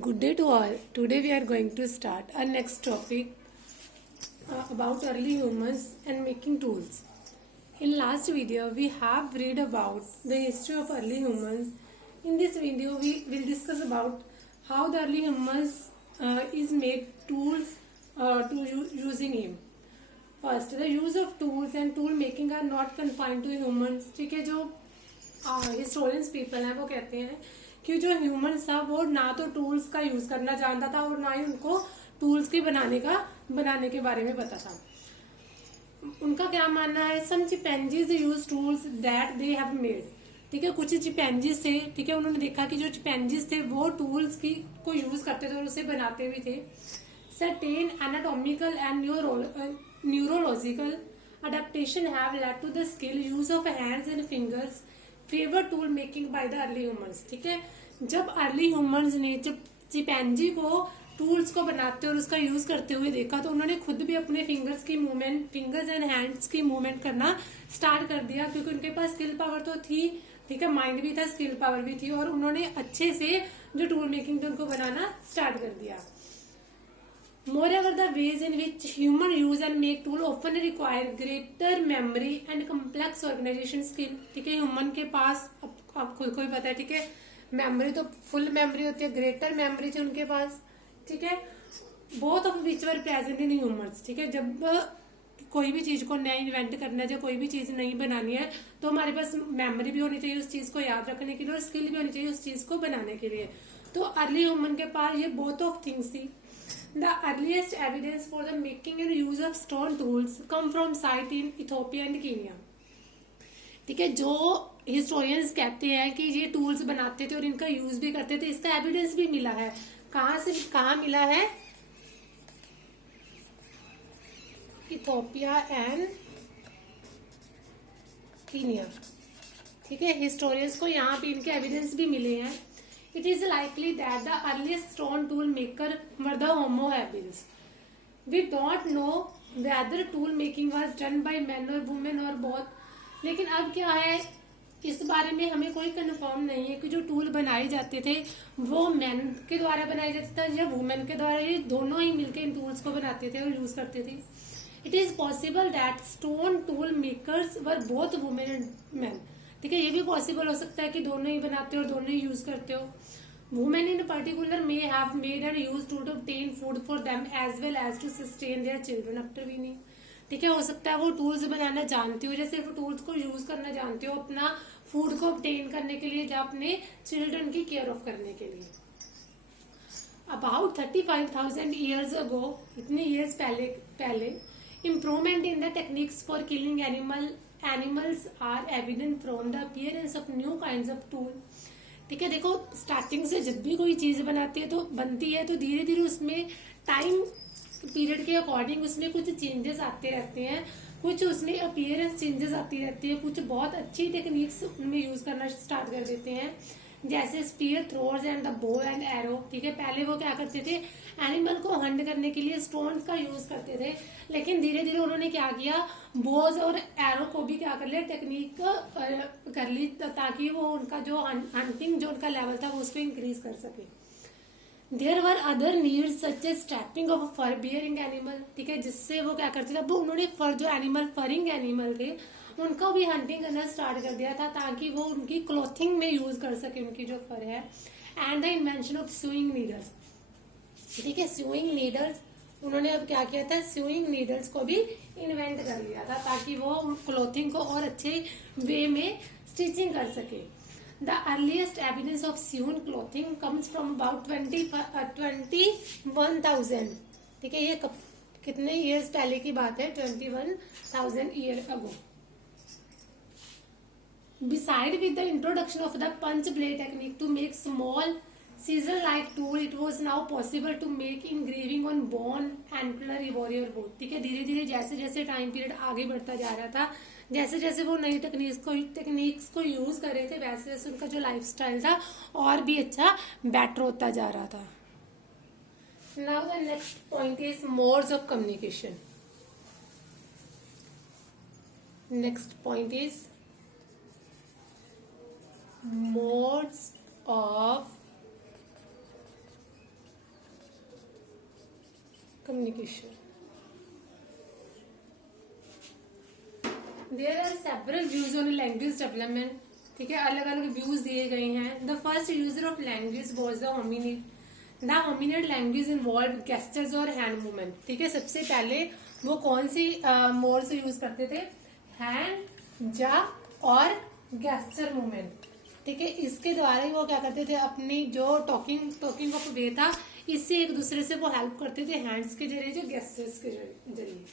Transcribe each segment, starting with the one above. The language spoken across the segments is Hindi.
Good day to all. Today we are going to start our next topic about early humans and making tools. In last video we have read about the history of early humans. In this video we will discuss about how the early humans is made tools using him. First, the use of tools and tool making are not confined to humans. ठीक है, जो हिस्टोरियंस पीपल हैं वो कहते हैं कि जो ह्यूमन था वो ना तो टूल्स का यूज करना जानता था और ना ही उनको टूल्स के बनाने के बारे में पता था. उनका क्या मानना है, some chimpanzees use tools that they have made. ठीक है, कुछ चिपैंजीज थे. ठीक है, उन्होंने देखा कि जो चिपैंजीज थे वो टूल्स की को यूज करते थे और उसे बनाते भी थे. Certain anatomical and neurological adaptation have led to the skill use of hands and fingers favor tool making by the early humans. ठीक है, जब अर्ली ह्यूमंस ने जब चिपैंजी को टूल्स को बनाते और उसका यूज करते हुए देखा तो उन्होंने खुद भी अपने फिंगर्स एंड हैंड्स की मूवमेंट करना स्टार्ट कर दिया, क्योंकि उनके पास स्किल पावर तो थी. ठीक है, माइंड भी था, स्किल पावर भी थी, और उन्होंने अच्छे से जो टूल मेकिंग थे उनको बनाना स्टार्ट कर दिया. Moreover, the ways in which human use and make tool often require greater memory and complex organization skill. ठीक है, ह्यूमन के पास आप खुद को ही पता है. ठीक है, मेमोरी तो फुल मेमोरी होती है, ग्रेटर मेमोरी थी उनके पास. ठीक है, both of which were present in humans. ठीक है, जब कोई भी चीज को नया इन्वेंट करना है, जब कोई भी चीज नई बनानी है तो हमारे पास मेमोरी भी होनी चाहिए उस चीज को याद रखने के लिए और स्किल भी होनी चाहिए उस चीज को बनाने के लिए. तो अर्ली ह्यूमन के पास ये बोथ ऑफ थिंग्स थी. The earliest evidence for the making and use of stone tools come from site in Ethiopia and Kenya. ठीक है, जो हिस्टोरियंस कहते हैं कि ये टूल्स बनाते थे और इनका यूज भी करते थे, इसका एविडेंस भी मिला है. कहाँ मिला है? Ethiopia and Kenya. ठीक है, हिस्टोरियंस को यहाँ पे इनके एविडेंस भी मिले हैं. It is likely that the earliest stone tool maker were the Homo habilis. We don't know whether tool making was done by men or women or both. लेकिन अब क्या है, इस बारे में हमें कोई कंफर्म नहीं है कि जो टूल बनाए जाते थे वो मैन के द्वारा बनाए जाते थे या वुमेन के द्वारा. ये दोनों ही मिलकर इन टूल्स को बनाते थे और यूज करते थे. It is possible that stone tool makers were both women and man. ठीक है, ये भी पॉसिबल हो सकता है कि दोनों ही बनाते हो और दोनों ही यूज करते हो. Women in particular may have made and used to obtain food for them as well as to sustain their children after weaning. ठीक है, हो सकता है वो टूल्स बनाना जानती हो, जैसे वो टूल्स को यूज करना जानते हो अपना फूड को obtain करने के लिए या अपने चिल्ड्रन की केयर ऑफ करने के लिए. About 35,000 years ago, इतने years पहले improvement in the techniques for killing animals are evident from the appearance of new kinds of tool. ठीक है, देखो स्टार्टिंग से जब भी कोई चीज बनाती है तो बनती है तो धीरे धीरे उसमें टाइम पीरियड के अकॉर्डिंग उसमें कुछ चेंजेस आते रहते हैं, कुछ उसमें अपीयरेंस चेंजेस आती रहती है, कुछ बहुत अच्छी टेक्निक्स उनमें यूज करना स्टार्ट कर देते हैं, जैसे spear throwers and the bow and arrow. ठीक है, पहले वो क्या करते थे, एनिमल को हंट करने के लिए स्टोन्स का यूज करते थे, लेकिन धीरे धीरे उन्होंने क्या किया, बोज और एरो को भी क्या कर लिया, टेक्निक कर ली, ताकि वो उनका जो हंटिंग जो उनका लेवल था वो उसको इंक्रीज कर सके. There were other needs such as trapping of fur bearing animal. ठीक है, जिससे वो क्या करते थे, अब उन्होंने फर जो फरिंग एनिमल थे उनका भी हंटिंग करना स्टार्ट कर दिया था ताकि वो उनकी क्लोथिंग में यूज कर सके उनकी जो फर है. And the invention of sewing needles. ठीक है, स्यूइंग नीडल्स उन्होंने अब क्या किया था, स्यूइंग नीडल्स को भी इन्वेंट कर लिया था ताकि वो क्लोथिंग को और अच्छे वे में स्टिचिंग कर सके. The earliest evidence of स्यून clothing comes from about 21,000. ठीक है, ये कितने ईयर्स पहले की बात है, 21,000 year ago. Beside with the introduction of the punch blade technique to make small scissor-like tool, it was now possible to make engraving on bone, antler, ivory और both. ठीक है, धीरे धीरे जैसे जैसे टाइम पीरियड आगे बढ़ता जा रहा था, जैसे जैसे वो नई टेक्निक्स को यूज कर रहे थे, वैसे वैसे उनका जो लाइफस्टाइल था और भी अच्छा बेटर होता जा रहा था. Now the next point is modes of communication. Next point is modes of communication. There are several views on language development. ठीक है, अलग अलग व्यूज दिए गए हैं. The first user of language was the hominid. The hominid language involve gestures और हैंड मूवमेंट. ठीक है, सबसे पहले वो कौन सी मोड्स यूज करते थे? हैंड, जा और गेस्चर मूवमेंट. ठीक है, इसके द्वारा ही वो क्या करते थे, अपनी जो टॉकिंग ऑफ वे था, इससे एक दूसरे से वो हेल्प करते थे हैंड्स के जरिए, जो गेस्चर्स के जरिए.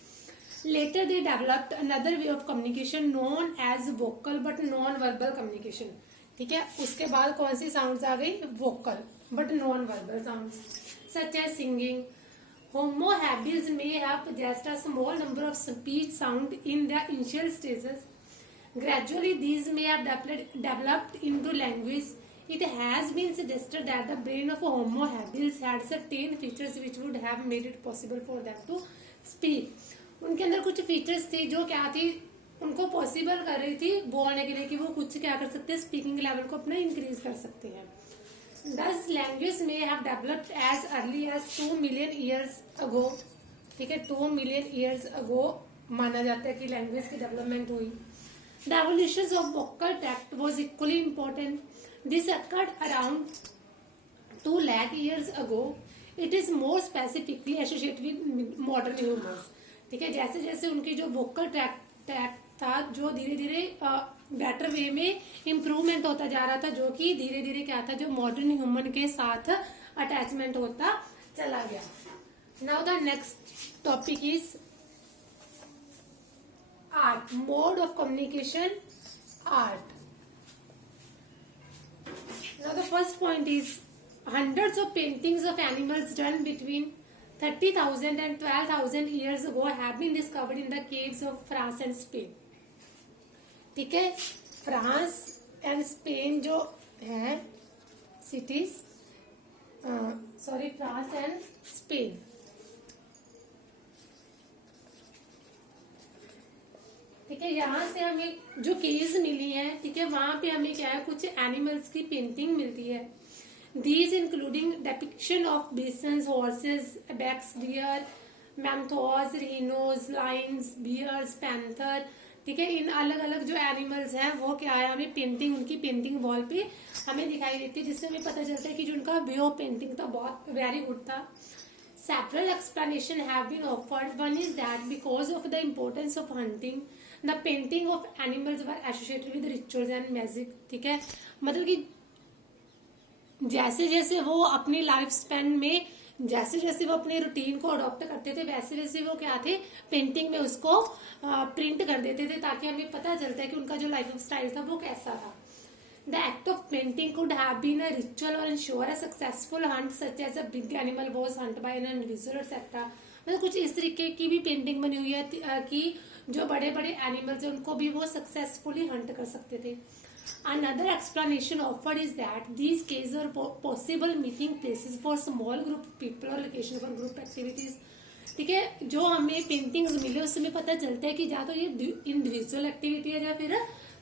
Later they developed another way of communication known as vocal but non-verbal communication. ठीक है, उसके बाद कौन सी साउंड्स आ गई? vocal but non-verbal sounds such as singing. Homo habilis may have possessed a small number of speech sound in their initial stages. Gradually these may have developed into language. It has been suggested that the brain of Homo habilis had certain features which would have made it possible for them to speak. उनके अंदर कुछ फीचर्स थे जो क्या थी, उनको पॉसिबल कर रही थी बोलने के लिए कि वो कुछ क्या कर सकते हैं, स्पीकिंग लेवल को अपना इंक्रीज कर सकते हैं. Thus language may have developed as early as 2 million years ago. ठीक है, 2 million years ago माना जाता है कि लैंग्वेज की डेवलपमेंट हुई. The evolution of vocal tract was equally important. This occurred around 2 lakh years ago. It is more specifically associated with modern humans. ठीक है, जैसे जैसे उनकी जो वोकल ट्रैक था, जो धीरे धीरे बेटर वे में इम्प्रूवमेंट होता जा रहा था, जो कि धीरे धीरे क्या था, जो मॉडर्न ह्यूमन के साथ अटैचमेंट होता चला गया. Now the next topic is art, mode of communication, art. Now the first point is hundreds of paintings of animals done between 30,000 and 12,000 years ago have been discovered in the caves of France and Spain. ठीक है, फ्रांस एंड स्पेन जो है सिटीज, फ्रांस एंड स्पेन. ठीक है, यहाँ से हमें जो केव्स मिली है, ठीक है, वहां पे हमें क्या है, कुछ एनिमल्स की पेंटिंग मिलती है. These including depiction of bisons, horses, ibex, deer, mammoths, rhinos, lions, bears, panther. ठीक है, इन अलग अलग जो एनिमल्स हैं वो क्या है, हमें पेंटिंग, उनकी पेंटिंग वॉल पे हमें दिखाई देती है, जिससे हमें पता चलता है कि जो उनका वे ऑफ पेंटिंग था बहुत वेरी गुड था. Several explanations have been offered. One is that because of the importance of hunting, the painting of animals were associated with rituals and magic. ठीक है, मतलब कि जैसे जैसे वो अपनी लाइफ स्पेन में, जैसे जैसे वो अपने रूटीन को अडॉप्ट करते थे, वैसे वैसे वो क्या थे, पेंटिंग में उसको प्रिंट कर देते थे, ताकि हमें पता चलता है कि उनका जो लाइफ स्टाइल था वो कैसा था. The act of painting could have been a ritual or ensure a successful hunt such as a big animal was hunt by an individual etcetera. मतलब कुछ इस तरीके की भी पेंटिंग बनी हुई है कि जो बड़े बड़े एनिमल्स है उनको भी वो सक्सेसफुली हंट कर सकते थे. Another explanation offered is that these caves are possible meeting places for small group of people or location for group activities. ठीक है, जो हमें पेंटिंग्स मिले उसमें पता चलता है कि या तो ये इंडिविजुअल एक्टिविटी है या फिर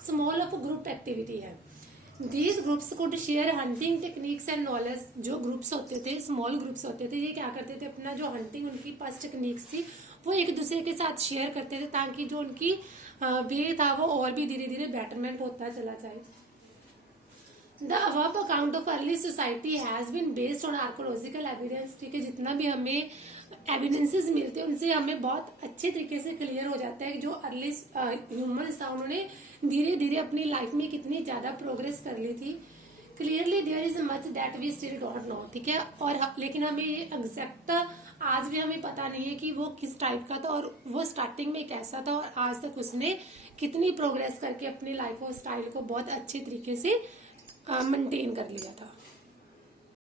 स्मॉल ऑफ ग्रुप एक्टिविटी है. These groups could share hunting techniques and knowledge. जो ग्रुप्स होते थे, स्मॉल ग्रुप्स होते थे, ये क्या करते थे, अपना जो हंटिंग उनकी पास टेक्निक्स थी वो एक दूसरे के साथ शेयर करते थे, ताकि जो उनकी वे था वो और भी धीरे धीरे बेटरमेंट होता चला जाए. The above account of early society has been based on archaeological evidence. ठीक है, जितना भी हमें एविडेंसेस मिलते हैं उनसे हमें बहुत अच्छे तरीके से क्लियर हो जाता है कि जो अर्ली ह्यूमंस था उन्होंने धीरे धीरे अपनी लाइफ में कितनी ज्यादा प्रोग्रेस कर ली थी. Clearly there is much that we still don't know. ठीक है, और लेकिन हमें ये एग्जैक्ट आज भी हमें पता नहीं है कि वो किस टाइप का था और वो स्टार्टिंग में कैसा था और आज तक उसने कितनी प्रोग्रेस करके अपनी लाइफ और स्टाइल को बहुत अच्छे तरीके से मेंटेन कर लिया था.